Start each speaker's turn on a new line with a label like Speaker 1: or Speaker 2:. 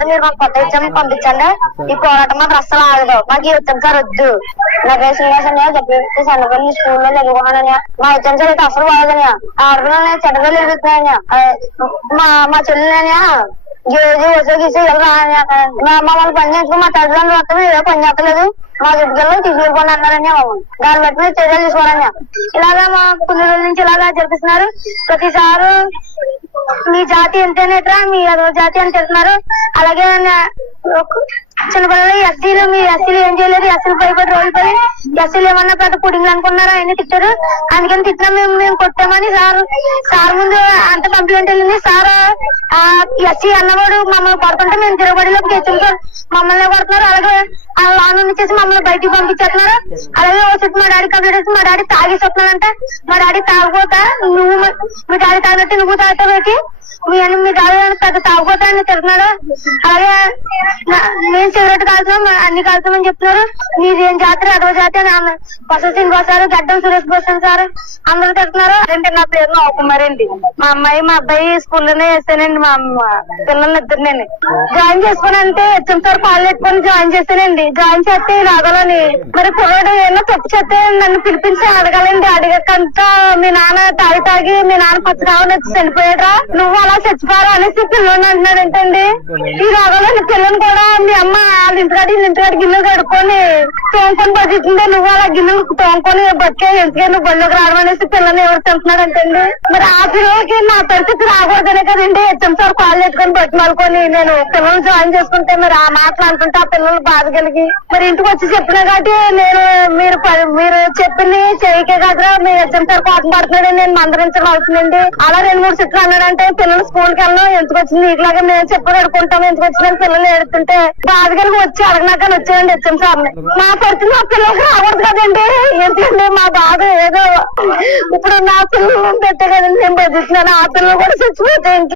Speaker 1: మీరు మాకు కొత్త ఉద్యమం పంపించండి ఈ పోరాటం మాకు అస్సలు ఆగదు. మాకు ఈ ఉద్యమం సార్ వద్దు. నా రేషన్ రేషన్ చెప్పి సన్నపల్లి స్కూల్లో చదువుకున్నానని మా ఉద్యమం సార్ అయితే అసలు బాగోదని ఆడపిల్లలు చెడ్డలు ఎదుగుతున్నాయని మా మా చెల్లెలని గేజీ వచ్చేసి మమ్మల్ని పని చేసుకుని మా తల్లిదండ్రులు మొత్తం ఏదో పని చేస్తలేదు. మా చుట్టుకెళ్ళి తీసుకెళ్ళిపోండి అన్నారని దాన్ని బట్టి మీరు చర్యలు తీసుకోవాలని ఇలాగా మా కొన్ని నుంచి ఇలాగా జరిపిస్తున్నారు. ప్రతిసారి మీ జాతి ఎంతేనేట్రా మీ అదో జాతి అని చెప్తున్నారు. అలాగే చిన్న ఒక- చిన్నపిల్లలు ఎస్సీలు మీ ఎస్సీలు ఏం చేయలేదు. ఎస్సీలు భయపడి రోజు పడి ఎస్సీలు ఏమన్నా పెద్ద పుడింగ్లు అనుకున్నారా? ఆయన తిట్టారు. అందుకని తిట్టినా మేము మేము కొట్టామని సార్ సార్ ముందు అంత కంప్లైంట్ వెళ్ళింది. సార్ ఆ ఎస్సీ అన్నవాడు మమ్మల్ని కొడుతుంటే మేము తిరగబడిలోకి తెచ్చుకుంటాం మమ్మల్ని కొడుతున్నారు. అలాగే ఆ లాన్ చేసి మమ్మల్ని బయటికి పంపించేస్తున్నారు. అలాగే ఓ చుట్టూ మా డాడీ కంప్లీట్ చేసి మా డాడీ తాగేసి వస్తున్నాడంటే. మా డాడీ తాగబోతా నువ్వు మ- మీ డాడీ తాగినట్టు నువ్వు తాగుతావేటి? మీ అని మీ డాడీ పెద్ద తాగుబోతా అని తిడుతున్నాడు? అలాగే నేను సిగరెట్ కాల్చాం అన్ని కాల్చామని చెప్తున్నారు. మీదేం జాతర అదవ జాతి అని ఆమె బస శ్రీనివాస్ సార్ గడ్డం సురేష్ భూషణ్ సార్ అందరూ తిడుతున్నారు. అంటే నా పేరు నవకుమారి అండి మా అమ్మాయి మా అబ్బాయి స్కూల్లోనే వేసానండి మా అమ్మ పిల్లల్ని ఇద్దరిని జాయిన్ చేసుకుని అంటే హెచ్ఎం సార్ కాళ్ళు ఎత్తుకొని జాయిన్ చేశానండి జాయిన్ చేస్తే రాగలని. మరి కుర్రాడు ఏమో తప్పు చేస్తే నన్ను పిలిపించి అడగాలండి. అడిగకంత మీ నాన్న తాగి తాగి మీ నాన్న పచ్చి వచ్చి చనిపోయాడా నువ్వు అలా చచ్చిపోరా అనేసి పిల్లలు అంటున్నాడు ఏంటండి ఈ రాగలని పిల్లని కూడా మీ అమ్మ వాళ్ళ ఇంటికాడ వీళ్ళ ఇంటికాడ గిన్నెలు కడుక్కొని తోముకొని బతుకుతుంటే నువ్వు అలా గిన్నెలు తోముకొని బతికే ఎందుకే నువ్వు బళ్ళోకి రావడం అనేసి పిల్లల్ని ఎవరు తింటున్నాడు అంటండి మరి ఆ పిల్లలకి నా పరిస్థితి రాకూడదనే కదండి. హెచ్ఎం సార్ కాళ్ళు ఎత్తుకొని బతిమాలుకొని నేను పిల్లలు జాయిన్ చేసుకుంటే మరి ఆ మాటలు అంటుంటే ఆ పిల్లలు బాధ కలిగి. మరి ఇంటికి వచ్చి చెప్పినా కాబట్టి నేను మీరు మీరు చెప్పింది చేయకే కదరా మీ హెచ్ఎం సార్ కోపం పడుతున్నాడు నేను మందరించడం అవుతుందండి అలా రెండు మూడు చెట్లు అన్నాడంటే పిల్లలు స్కూల్కి వెళ్ళడం ఎందుకు వచ్చింది? ఇట్లాగా మేము చెప్పి కడుకుంటాం ఎందుకు వచ్చిందని పిల్లలు ఏడుతుంటే బాధ కలిగి వచ్చి అడగనాక వచ్చాయండి హెచ్ఎం సార్ మా పరిస్థితి మా పిల్లలకి రావద్దు కదండి. ఎందుకంటే మా బాధ ఏదో ఇప్పుడు నా పిల్లలు పెట్టే కదండి నేను బతుకుతున్నాను ఆ పిల్లలు కూడా చచ్చిపోతే